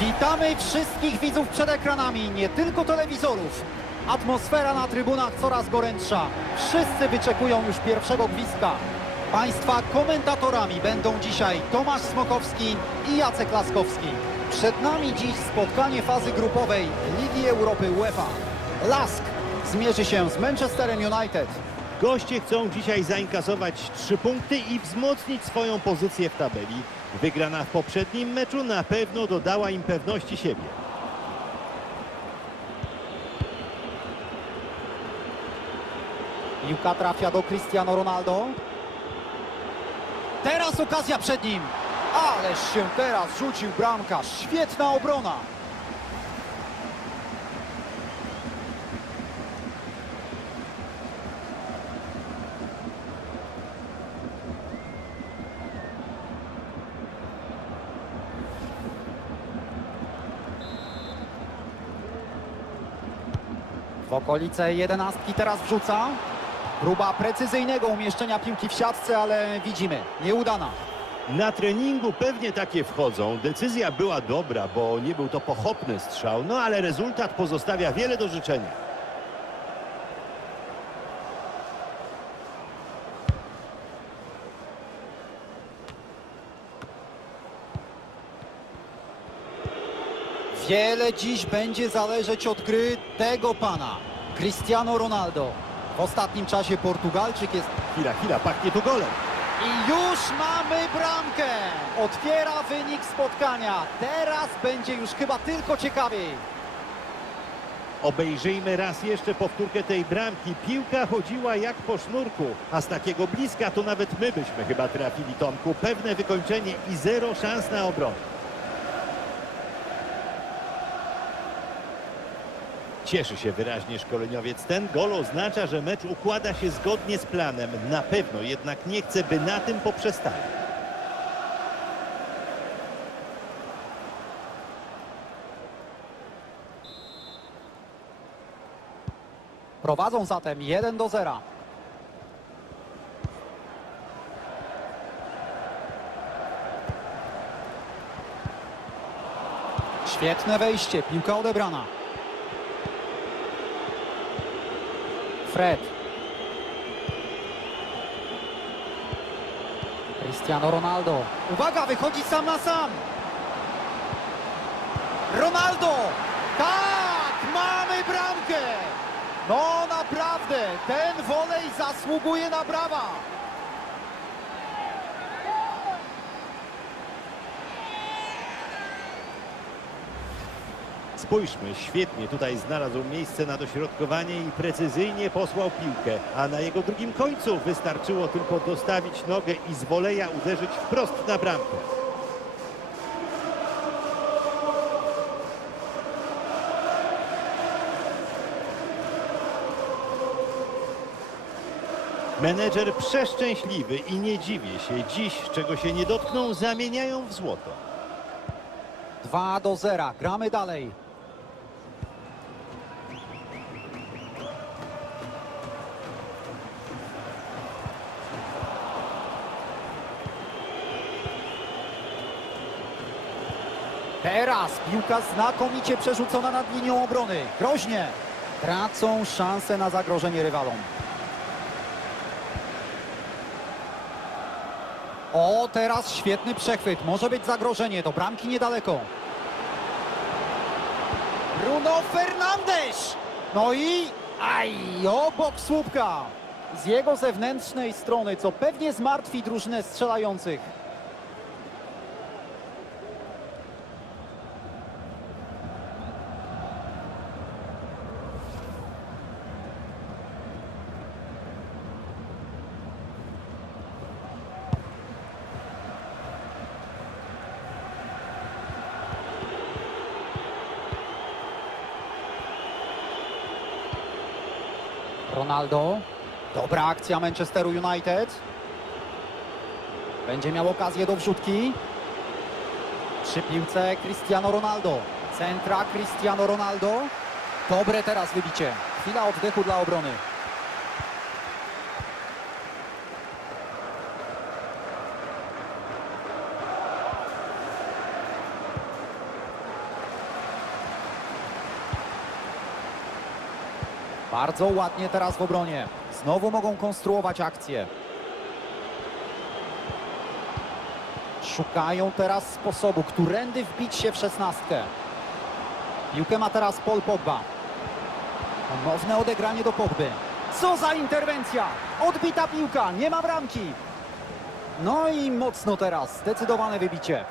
Witamy wszystkich widzów przed ekranami, nie tylko telewizorów. Atmosfera na trybunach coraz gorętsza. Wszyscy wyczekują już pierwszego gwizdka. Państwa komentatorami będą dzisiaj Tomasz Smokowski i Jacek Laskowski. Przed nami dziś spotkanie fazy grupowej Ligi Europy UEFA. Lask zmierzy się z Manchesterem United. Goście chcą dzisiaj zainkasować trzy punkty i wzmocnić swoją pozycję w tabeli. Wygrana w poprzednim meczu na pewno dodała im pewności siebie. Piłka trafia do Cristiano Ronaldo. Teraz okazja przed nim. Ależ się teraz rzucił bramkarz. Świetna obrona. W okolice jedenastki teraz wrzuca. Próba precyzyjnego umieszczenia piłki w siatce, ale widzimy, nieudana. Na treningu pewnie takie wchodzą. Decyzja była dobra, bo nie był to pochopny strzał, no ale rezultat pozostawia wiele do życzenia. Wiele dziś będzie zależeć od gry tego pana, Cristiano Ronaldo. W ostatnim czasie Portugalczyk jest... Chwila, chwila, pachnie tu golem. I już mamy bramkę! Otwiera wynik spotkania. Teraz będzie już chyba tylko ciekawiej. Obejrzyjmy raz jeszcze powtórkę tej bramki. Piłka chodziła jak po sznurku, a z takiego bliska to nawet my byśmy chyba trafili, Tomku. Pewne wykończenie i zero szans na obronę. Cieszy się wyraźnie szkoleniowiec. Ten gol oznacza, że mecz układa się zgodnie z planem. Na pewno jednak nie chce, by na tym poprzestali. Prowadzą zatem 1 do 0. Świetne wejście, piłka odebrana. Fred. Cristiano Ronaldo. Uwaga, wychodzi sam na sam. Ronaldo! Tak! Mamy bramkę! No naprawdę, ten wolej zasługuje na brawa. Spójrzmy, świetnie tutaj znalazł miejsce na dośrodkowanie i precyzyjnie posłał piłkę, a na jego drugim końcu wystarczyło tylko dostawić nogę i z woleja uderzyć wprost na bramkę. Menedżer przeszczęśliwy i nie dziwię się. Dziś, czego się nie dotkną, zamieniają w złoto. 2 do 0, gramy dalej. Teraz piłka znakomicie przerzucona nad linią obrony. Groźnie. Tracą szansę na zagrożenie rywalom. O, teraz świetny przechwyt. Może być zagrożenie. Do bramki niedaleko. Bruno Fernandes! No i... Aj, obok słupka. Z jego zewnętrznej strony, co pewnie zmartwi drużynę strzelających. Ronaldo. Dobra akcja Manchesteru United. Będzie miał okazję do wrzutki. Przy piłce Cristiano Ronaldo. Centra Cristiano Ronaldo. Dobre teraz wybicie. Chwila oddechu dla obrony. Bardzo ładnie teraz w obronie. Znowu mogą konstruować akcję. Szukają teraz sposobu, którędy wbić się w szesnastkę. Piłkę ma teraz Paul Pogba. Ponowne odegranie do Pogby. Co za interwencja! Odbita piłka, nie ma bramki. No i mocno teraz, zdecydowane wybicie.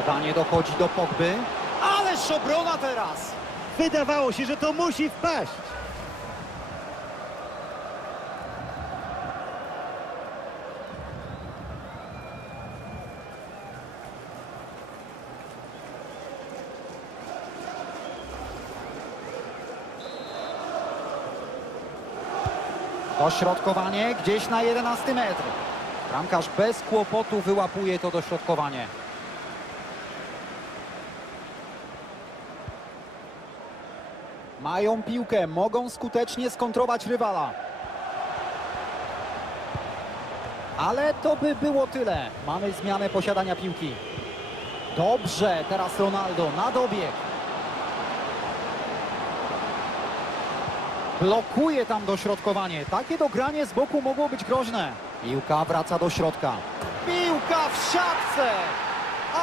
Podanie dochodzi do Pogby. Ależ obrona teraz! Wydawało się, że to musi wpaść. Dośrodkowanie gdzieś na 11 metr. Bramkarz bez kłopotu wyłapuje to dośrodkowanie. Mają piłkę, mogą skutecznie skontrować rywala. Ale to by było tyle. Mamy zmianę posiadania piłki. Dobrze, teraz Ronaldo na dobieg. Blokuje tam dośrodkowanie. Takie dogranie z boku mogło być groźne. Piłka wraca do środka. Piłka w siatce!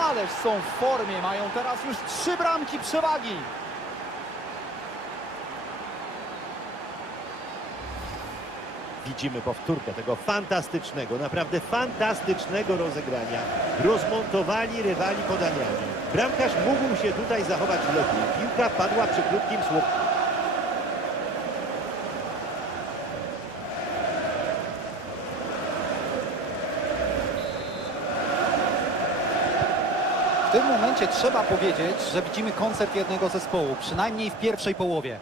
Ależ są w formie. Mają teraz już trzy bramki przewagi. Widzimy powtórkę tego fantastycznego, naprawdę fantastycznego rozegrania. Rozmontowali rywali podaniami. Bramkarz mógł się tutaj zachować lepiej. Piłka padła przy krótkim słupku. W tym momencie trzeba powiedzieć, że widzimy koncert jednego zespołu, przynajmniej w pierwszej połowie.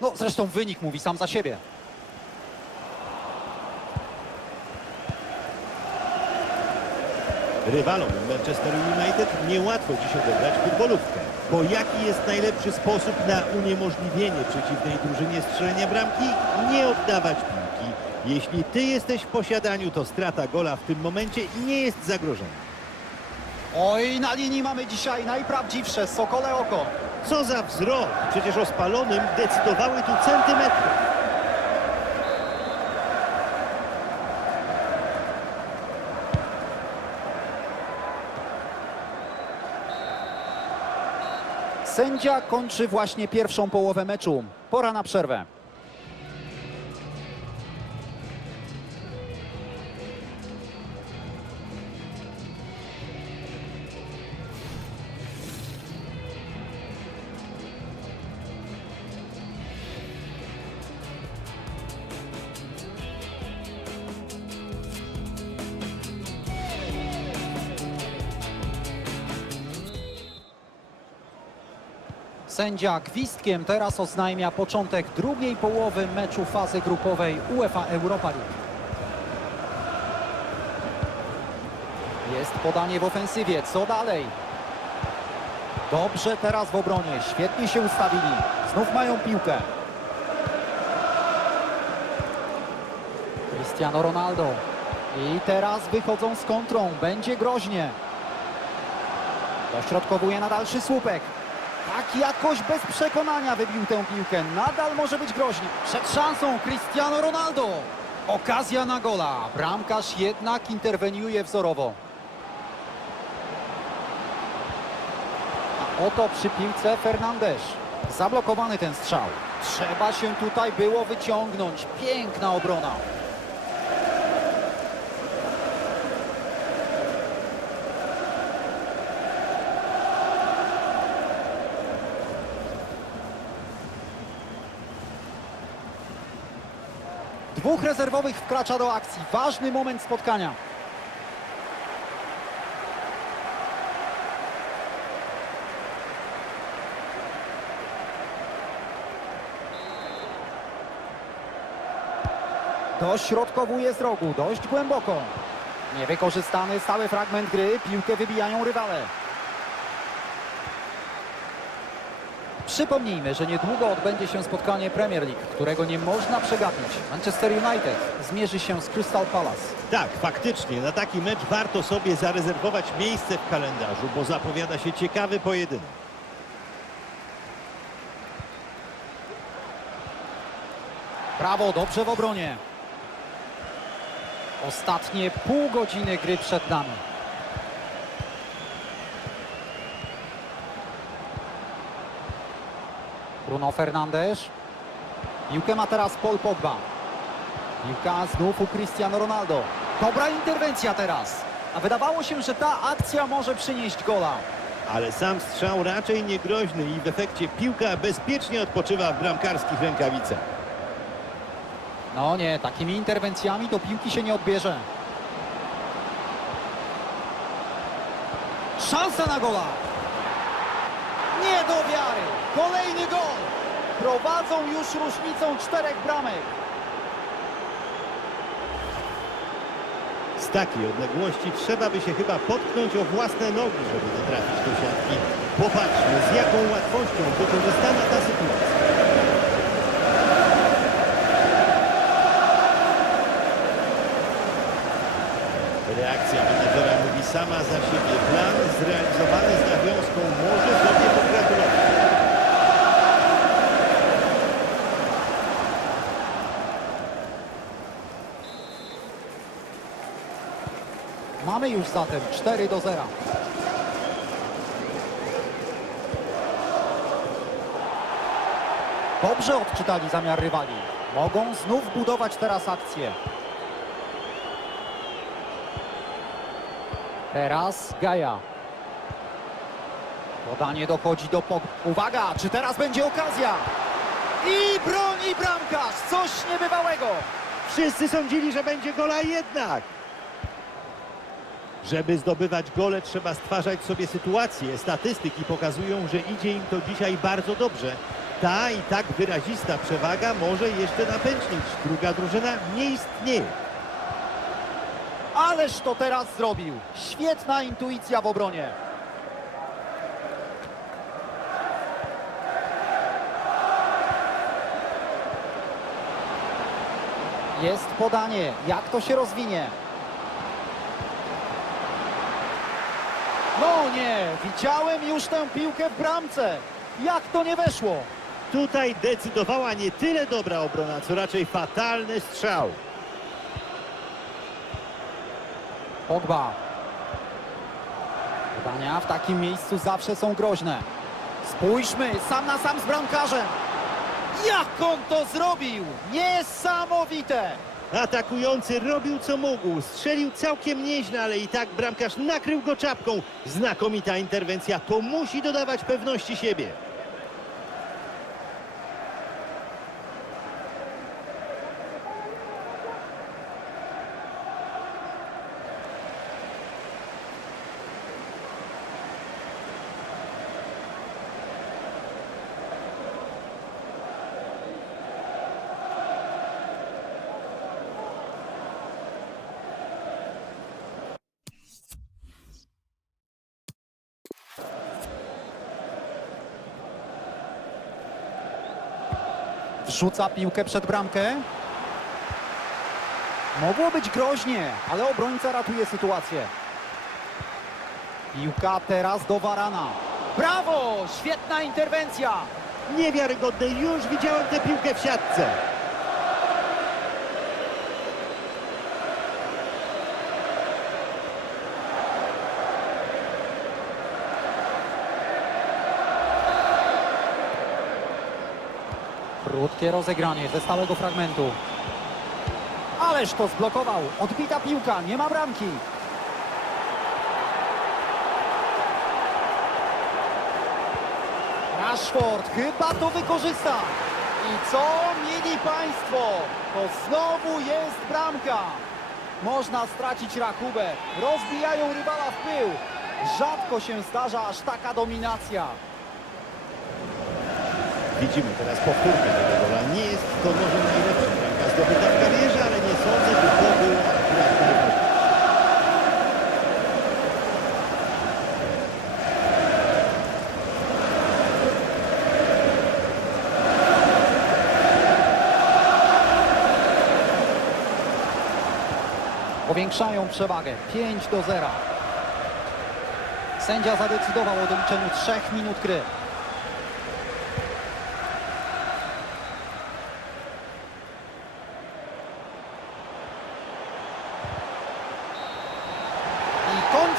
No zresztą wynik mówi sam za siebie. Rywalom Manchester United niełatwo dziś odegrać futbolówkę. Bo jaki jest najlepszy sposób na uniemożliwienie przeciwnej drużynie strzelenia bramki? Nie oddawać piłki. Jeśli ty jesteś w posiadaniu, to strata gola w tym momencie nie jest zagrożeniem. Oj, na linii mamy dzisiaj najprawdziwsze Sokole oko. Co za wzrok! Przecież o spalonym decydowały tu centymetry. Sędzia kończy właśnie pierwszą połowę meczu. Pora na przerwę. Sędzia gwizdkiem teraz oznajmia początek drugiej połowy meczu fazy grupowej UEFA Europa League. Jest podanie w ofensywie, co dalej? Dobrze teraz w obronie, świetnie się ustawili. Znów mają piłkę. Cristiano Ronaldo. I teraz wychodzą z kontrą, będzie groźnie. Dośrodkowuje na dalszy słupek. Tak jakoś bez przekonania wybił tę piłkę. Nadal może być groźnie. Przed szansą Cristiano Ronaldo. Okazja na gola. Bramkarz jednak interweniuje wzorowo. A oto przy piłce Fernandes. Zablokowany ten strzał. Trzeba się tutaj było wyciągnąć. Piękna obrona. Dwóch rezerwowych wkracza do akcji. Ważny moment spotkania. Dośrodkowuje z rogu, dość głęboko. Niewykorzystany stały fragment gry, piłkę wybijają rywale. Przypomnijmy, że niedługo odbędzie się spotkanie Premier League, którego nie można przegapić. Manchester United zmierzy się z Crystal Palace. Tak, faktycznie. Na taki mecz warto sobie zarezerwować miejsce w kalendarzu, bo zapowiada się ciekawy pojedynek. Prawo, dobrze w obronie. Ostatnie pół godziny gry przed nami. Bruno Fernandes. Piłkę ma teraz Paul Pogba. Piłka znów u Cristiano Ronaldo. Dobra interwencja teraz. A wydawało się, że ta akcja może przynieść gola. Ale sam strzał raczej niegroźny i w efekcie piłka bezpiecznie odpoczywa w bramkarskich rękawicach. No nie, takimi interwencjami to piłki się nie odbierze. Szansa na gola! Nie do wiary! Kolejny gol! Prowadzą już różnicą czterech bramek. Z takiej odległości trzeba by się chyba potknąć o własne nogi, żeby nie trafić do siatki. Popatrzmy, z jaką łatwością wykorzystana ta sytuacja. Reakcja menedżera mówi sama za siebie. Plan zrealizowany z nawiązką może sobie pogratulować. Mamy już zatem 4 do 0. Dobrze odczytali zamiar rywali. Mogą znów budować teraz akcję. Teraz Gaja. Podanie dochodzi do pok... Uwaga, czy teraz będzie okazja? I broni bramkarz! Coś niebywałego! Wszyscy sądzili, że będzie gola jednak. Żeby zdobywać gole trzeba stwarzać sobie sytuacje. Statystyki pokazują, że idzie im to dzisiaj bardzo dobrze. Ta i tak wyrazista przewaga może jeszcze napęcznić. Druga drużyna nie istnieje. Ależ to teraz zrobił! Świetna intuicja w obronie. Jest podanie. Jak to się rozwinie? No nie, widziałem już tę piłkę w bramce. Jak to nie weszło? Tutaj decydowała nie tyle dobra obrona, co raczej fatalny strzał. Pogba. Podania w takim miejscu zawsze są groźne. Spójrzmy, sam na sam z bramkarzem. Jak on to zrobił? Niesamowite! Atakujący robił co mógł, strzelił całkiem nieźle, ale i tak bramkarz nakrył go czapką. Znakomita interwencja, to musi dodawać pewności siebie. Wrzuca piłkę przed bramkę. Mogło być groźnie, ale obrońca ratuje sytuację. Piłka teraz do Varana. Brawo! Świetna interwencja! Niewiarygodne, już widziałem tę piłkę w siatce. Krótkie rozegranie ze stałego fragmentu. Ależ to zblokował. Odbita piłka, nie ma bramki. Rashford chyba to wykorzysta. I co mieli Państwo? To znowu jest bramka. Można stracić rachubę. Rozbijają rywala w pył. Rzadko się zdarza aż taka dominacja. Widzimy teraz powtórkę tego gola. Nie jest to może najlepsza bramka zdobyta w karierze, ale nie sądzę, by to był akurat najważniejszy. Powiększają przewagę 5 do 0. Sędzia zadecydował o doliczeniu 3 minut gry.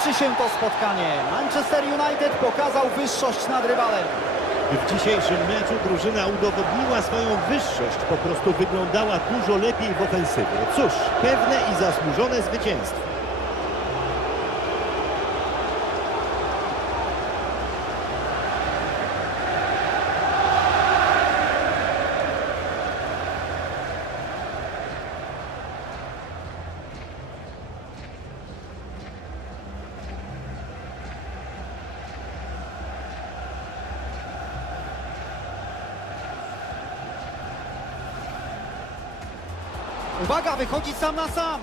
Toczy się to spotkanie. Manchester United pokazał wyższość nad rywalem. W dzisiejszym meczu drużyna udowodniła swoją wyższość, po prostu wyglądała dużo lepiej w ofensywie. Cóż, pewne i zasłużone zwycięstwo. Uwaga, wychodzi sam na sam.